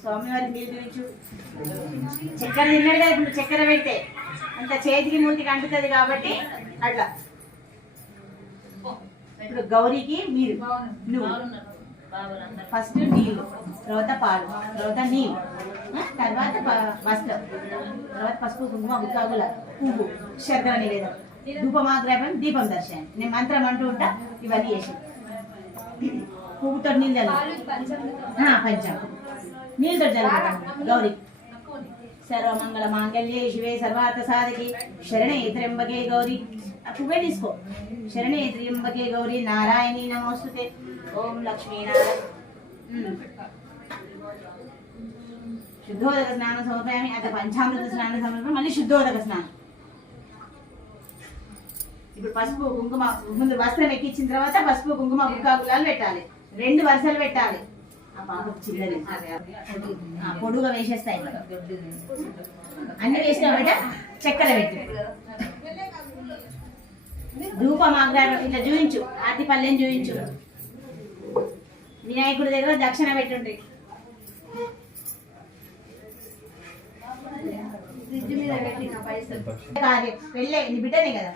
స్వామివారి మీరు చూపించు. చక్కెర తిన్నాడు కదా, ఇప్పుడు చక్కెర పెడితే అంత చేతికి మూతికి అంటుతుంది కాబట్టి అట్లా. ఇప్పుడు గౌరీకి మీరు నువ్వు ఫస్ట్ నీళ్ళు, తర్వాత పాలు, తర్వాత నీళ్ళు, తర్వాత వస్త్రం, తర్వాత పసుపు కుంకుమ బుక్కాగుల పువ్వు శర్కర నివేదం ధూపమాగ్రహం దీపం దర్శనం. నేను మంత్రం అంటూ ఉంటా, ఇవన్నీ చేసి పువ్వుతో నీళ్ళు పంచామృతం నీళ్ళతో జరుగుతాం. గౌరీ సర్వమంగళ మాంగళ్యే శివే సర్వార్థ సాధకి శరణే త్ర్యంబకే గౌరీ. పువ్వే తీసుకో. శరణే త్ర్యంబకే గౌరీ నారాయణీ నమోస్తుతే. ఓం లక్ష్మీనారాయణ. శుద్ధోదక స్నానం సమర్పయామి. అత పంచామృత స్నానం సమర్పణ, మళ్ళీ శుద్ధోదక స్నానం. ఇప్పుడు పసుపు కుంకుమ ముందు వస్త్రం ఎక్కించిన తర్వాత పసుపు కుంకుమ బుక్కాగులాలు పెట్టాలి. 2 వరుసలు పెట్టాలి. ఆ పాపకు చిల్లరి పొడుగా వేసేస్తాయి. అన్ని వేసిన బిడ్డ చక్కెర పెట్టి ధూపమాగ్రహం ఇట్లా చూయించు. ఆర్తి పల్లెని చూయించు. వినాయకుడి దగ్గర దక్షిణ పెట్టుంటే పెళ్ళి బిడ్డనే కదా,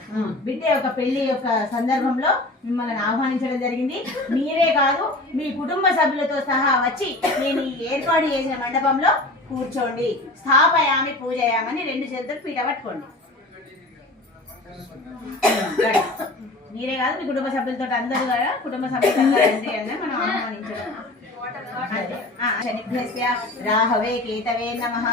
బిడ్డ యొక్క పెళ్లి యొక్క సందర్భంలో మిమ్మల్ని ఆహ్వానించడం జరిగింది. మీరే కాదు, మీ కుటుంబ సభ్యులతో సహా వచ్చి నేను ఈ ఏర్పాటు చేసిన మండపంలో కూర్చోండి. స్థాపయామి పూజయామని 2 చేతులు పీట పట్టుకోండి. మీరే కాదు, మీ కుటుంబ సభ్యులతో అందరూ కదా, కుటుంబ సభ్యులతో మనం ఆహ్వానించడం. శనిభ్యస్య రాహవే కేతవే నమః.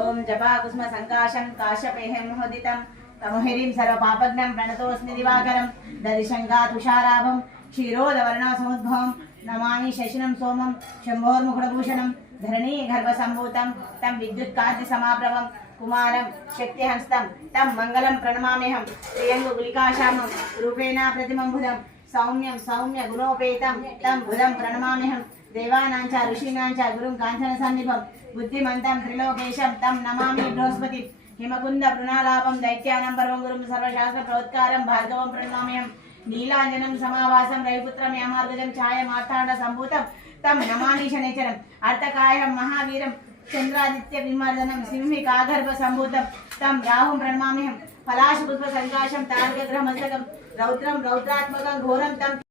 ఓం జపా కుస్మ సంకాశం కాశ్యపేహం మహోదితం తమోహిరీం సర్వపాపజ్ఞం ప్రణతోస్మి దివాకరం దదిశంగా తుషారాభం క్షీరోదవర్ణ సముద్భవం నమామి శశినం సోమం శంభోర్ముకుడభూషణం ధరణీ గర్భసంభూతం తం విద్యుత్కాంతి సమాప్రభం కుమారం శక్తిహస్తం తం మంగళం ప్రణమామ్యహం ప్రియంగు గులికాశామం రూపేణ ప్రతిమంబుధం సౌమ్యం సౌమ్య గుణోపేతం తం బుధం ప్రణమామ్యహం దేవానాంచ ఋషీనాంచ గురుం కాంచన సన్నిభం బుద్ధిమంతం త్రిలోకేశం తం నమామి బృహస్పతి హిమకుంద ప్రణాలాపం దైత్యానం పర్వం గురుం సర్వశాస్త్ర ప్రోత్కారం భార్గవం ప్రణమామ్యం నీలాంజనం సమావాసం రవిపుత్రం యామార్గజం ఛాయ మార్తాండ సంభూతం తం నమామి శనిచరం అర్థకాయం మహావీరం చంద్రాదిత్య విమర్దనం సింహి కాగర్భ సంభూతం తం రాహుం ప్రణమామ్యహం పలాశ పుష్ప సంకాశం తారకగ్రహ మస్తకం రౌద్రం రౌద్రాత్మకం ఘోరం తం